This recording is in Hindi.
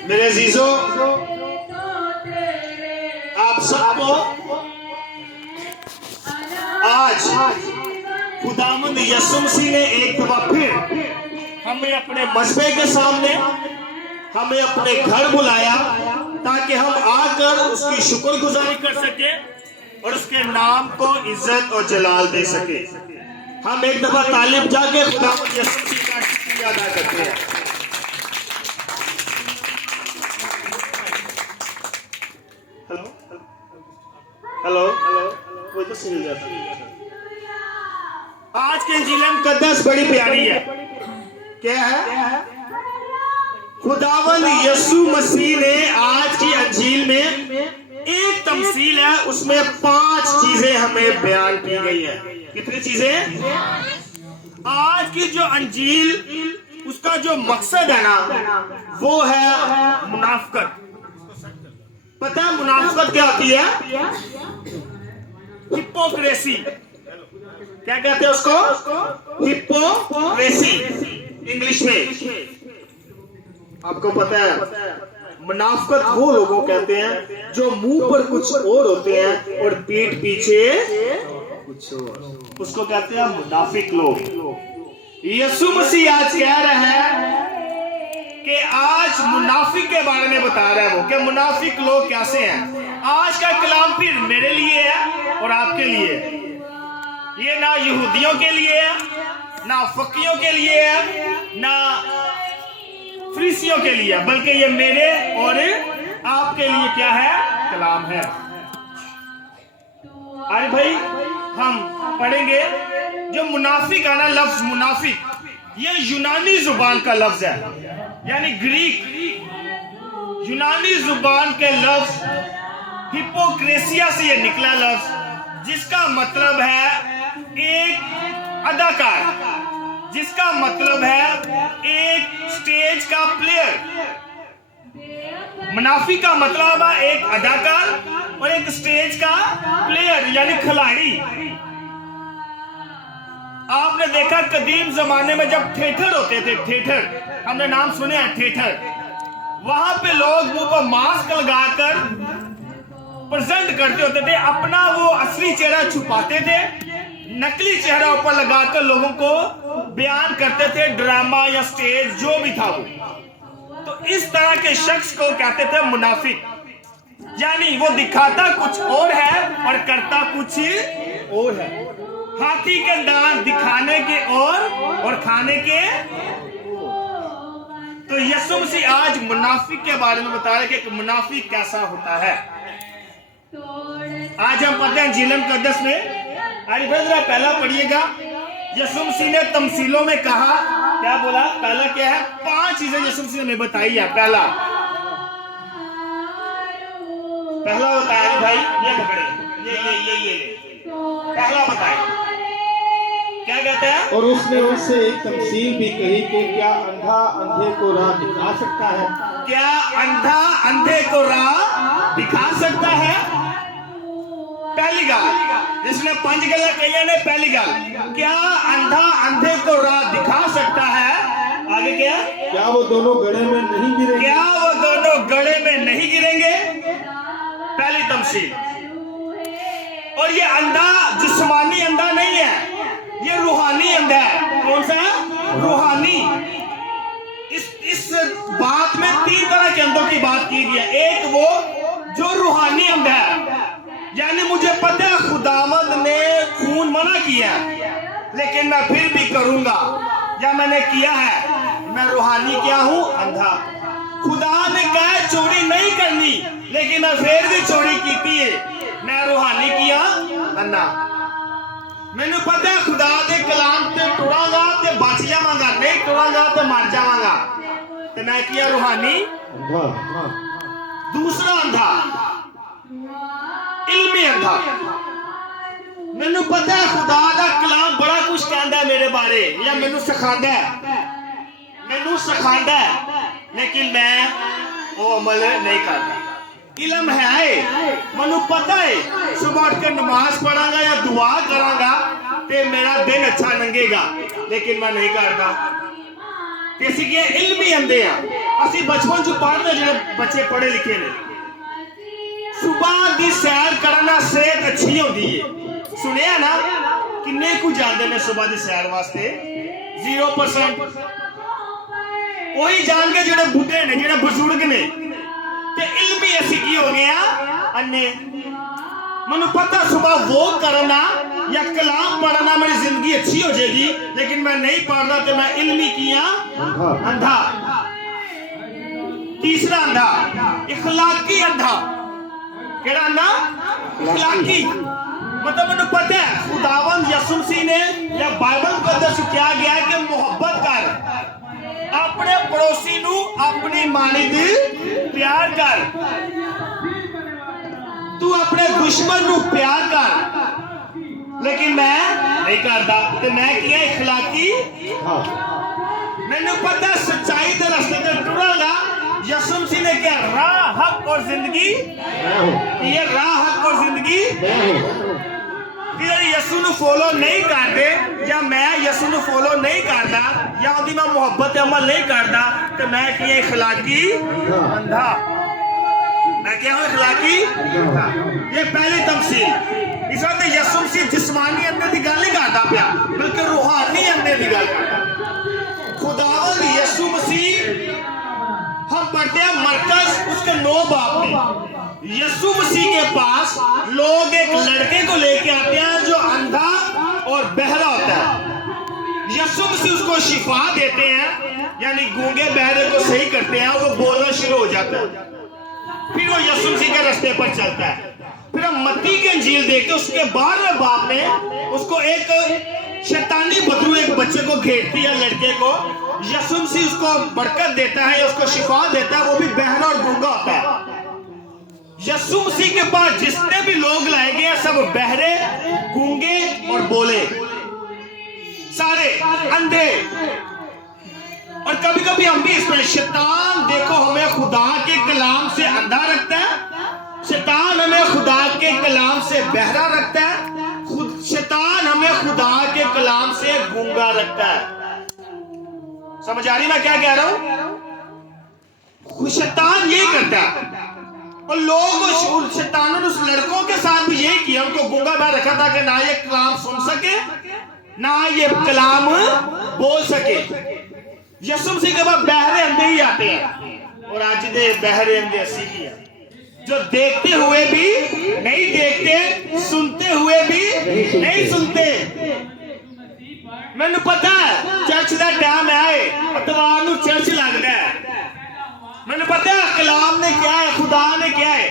मेरे अजीजों, आप सबको आज खुदावंद यीशु मसीह ने एक दफा फिर हमें अपने मजबे के सामने, हमें अपने घर बुलाया ताकि हम आकर उसकी शुक्रगुजारी कर सके और उसके नाम को इज्जत और जलाल दे सके। हम एक दफा तालिब जाके खुदावंद यीशु मसीह का शुक्रिया अदा करते हैं। हेलो हेलो, वो तो सुन जाता। आज की इंजील मुकद्दस बड़ी प्यारी है। क्या है? खुदावंद यीशु मसीह ने आज की अंजील में एक तमसील है, उसमें 5 चीजें हमें बयान की गई है। कितनी चीजें? आज की जो अंजील, उसका जो मकसद है ना, वो है मुनाफकत। पता है मुनाफकत क्या होती है? हिपोक्रेसी। क्या कहते हैं उसको? हिपोक्रेसी इंग्लिश में। आपको पता है मुनाफकत वो लोगों कहते हैं जो मुंह पर कुछ और होते हैं और पीठ पीछे कुछ और, उसको कहते हैं मुनाफिक लोग। यीशु मसीह आज कह रहे हैं कि आज मुनाफिक के बारे में बता रहा है वो, कि मुनाफिक लोग कैसे हैं। आज का कलाम फिर मेरे लिए है और आपके लिए। ये ना यहूदियों के लिए है, ना फकीयों के लिए है, ना फरीसियों के लिए, बल्कि ये मेरे और आपके लिए क्या है? कलाम है। आज भाई हम पढ़ेंगे जो मुनाफिक है ना, लफ्ज मुनाफिक, ये यूनानी जुबान का लफ्ज है, यानी ग्रीक यूनानी जुबान के लफ्ज हिपोक्रेसिया से ये निकला लफ्ज, जिसका मतलब है एक अदाकार, जिसका मतलब है एक स्टेज का प्लेयर। मुनाफिक का मतलब है एक अदाकार और एक स्टेज का प्लेयर, यानी खिलाड़ी। आपने देखा कदीम जमाने में जब थिएटर होते थे, थिएटर हमने नाम सुने हैं, थिएटर, वहां पे लोग मुंह पर मास्क लगाकर प्रेजेंट करते होते थे, अपना वो असली चेहरा छुपाते थे, नकली चेहरा ऊपर लगाकर लोगों को बयान करते थे, ड्रामा या स्टेज जो भी था वो। तो इस तरह के शख्स को कहते थे मुनाफिक, यानी वो दिखाता कुछ और है और करता कुछ और है। हाथी के दांत दिखाने के और खाने के। तो यीशु मसीह आज मुनाफिक के बारे में बता रहे हैं कि मुनाफिक कैसा होता है। आज हम पढ़ते हैं इंजील मुकद्दस में। जरा पहला पढ़िएगा। यीशु मसीह ने तमसीलों में कहा, क्या बोला? पहला क्या है? 5 चीजें यीशु मसीह ने बताई है। पहला बताया भाई, ये पकड़े, ये पहला बताया, क्या कहते हैं? और उसने उनसे एक तमसील भी कही कि क्या अंधा अंधे को राह दिखा सकता है? क्या अंधा अंधे को राह दिखा सकता है? पहली गल जिसने 5 गल्लां कही ने, पहली गल, क्या अंधा अंधे को राह दिखा सकता है? आगे क्या वो दोनों गड्ढे में नहीं गिरेंगे? क्या वो दोनों गड्ढे में नहीं गिरेंगे? पहली तमसील। और ये अंधा जिस्मानी अंधा नहीं है, ये रूहानी अंधा है। कौन सा? रूहानी। इस बात में 3 तरह के अंधों की बात की गई है। एक वो जो रूहानी अंधा है, यानी मुझे पता है खुदावंद ने खून मना किया लेकिन मैं फिर भी करूंगा, या मैंने किया है, मैं रूहानी क्या हूं? अंधा। खुदा ने कहा चोरी नहीं करनी लेकिन मैं फिर भी चोरी की है, मैं रूहानी किया अंधा। मैंने पता है खुदा दे कलाम ते टुरांगा ते बच जावांगा, नहीं टुरांगा ते मर जावांगा, ते मैं किया रूहानी अंधा। दूसरा अंधा, इल्मी अंधा। मैंने पता है खुदा दा कलाम बड़ा कुछ कहता है मेरे बारे, या मैनू सिखांदा है, लेकिन मैं वो अमल नहीं करता। इल्म है, मैनू पता है सुबह उठ के नमाज पढ़ांगा या दुआ करांगा ते मेरा दिन अच्छा लंघेगा, लेकिन मैं नहीं करता। इसी के इल्मी अंधे हैं। ਅਸੀਂ ਬਚਪਨ ਚ ਪੜ੍ਹਦੇ ਜਿਹੜੇ ਬੱਚੇ ਪੜ੍ਹੇ ਲਿਖੇ ਨੇ ਸੁਬਾਹ ਦੀ ਸੈਰ ਕਰਨ ਨਾਲ ਸਿਹਤ ਅੱਛੀ ਹੁੰਦੀ ਹੈ ਸੁਣਿਆ ਨਾ ਕਿੰਨੇ ਕੁ ਜਾਂਦੇ ਨੇ ਸੁਬਾਹ ਦੀ ਸੈਰ ਵਾਸਤੇ 0% ਉਹੀ ਜਾਣ ਕੇ ਜਿਹੜੇ ਬੁੱਢੇ ਨੇ ਜਿਹੜੇ ਬਜ਼ੁਰਗ ਨੇ ਤੇ ਇਲਮੀ ਅਸੀਂ ਕੀ ਹੋ ਗਏ ਆ ਅੰਨੇ ਮੈਨੂੰ ਪਤਾ सुबह वॉक करना या कलाम पढ़ना मेरी जिंदगी अच्छी हो जाएगी लेकिन मैं नहीं पढ़ रहा तो मैं इल्मी किया अंधा तीसरा अंधा इखलाकी अंधा केड़ा अंधा इखलाकी मतलब मैंने पता है खुदावंद यसुम मसीह ने या बाइबल के अंदर क्या गया है कि मोहब्बत कर अपने पड़ोसी नू अपनी मानिद प्यार कर तू अपने दुश्मन नू प्यार कर लेकिन मैं नहीं करता तो मैं किया इखलाकी मैंने पता सच्चाई के रास्ते पे टुरागा यसुम मसीह ने क्या राह हक और जिंदगी ये राह हक और जिंदगी फिर यसु नू फॉलो नहीं करते या मैं यसु नू फॉलो नहीं करता या उनकी मैं मोहब्बत अमल नहीं करता तो मैं किया इखलाकी अंधा मैं क्या हूं इखलाकी ये पहली तमसील इस वक्त यसुम मसीह जिस्मानी अंधे की गल नहीं करता पिया बल्कि रूहानी अंधे की गल करता खुदावंद यसुम मसीह हम पढ़ते हैं मरकज उसके 9 बाब में यसुम मसीह के पास लोग एक लड़के को लेके आते हैं जो अंधा और बहरा होता है यसुम मसीह उसको शिफा देते हैं यानी गूंगे बहरे को सही करते हैं वो बोलना शुरू हो जाता है फिर वो यसुम मसीह के रास्ते पर चलता है फिर हम मत्ती की इंजील देखते उसके 12वें बाब में उसको एक शैतानी बदरू एक बच्चे को घेरती है लड़के को यसुम मसीह उसको बरकत देता है उसको शिफा देता है वो भी बहरा और गूंगा होता है यसुम मसीह के पास जितने भी लोग लाए गए सब बहरे गूंगे और बोले सारे अंधे और कभी कभी हम भी इसमें शैतान देखो हमें खुदा के कलाम से अंधा रखता है शैतान हमें खुदा के कलाम से बहरा रखता है शैतान हमें खुदा के कलाम से गूंगा रखता है समझ आ रही मैं क्या कह रहा हूं शैतान यही करता है और लोग शैतानों ने उस लड़कों के साथ भी यही किया उनको गूंगा बह रखा था कि ना ये कलाम सुन सके ना ये कलाम बोल सके यसुम मसीह के बाद बहरे अंधे ही आते हैं और आज दे बहरे अंधे असी ही है जो देखते हुए भी नहीं देखते सुनते हुए भी नहीं सुनते मैंने पता है चर्च का टाइम है इतवार नूं चर्च लगता है मैंने पता है कलाम ने क्या है खुदा ने क्या है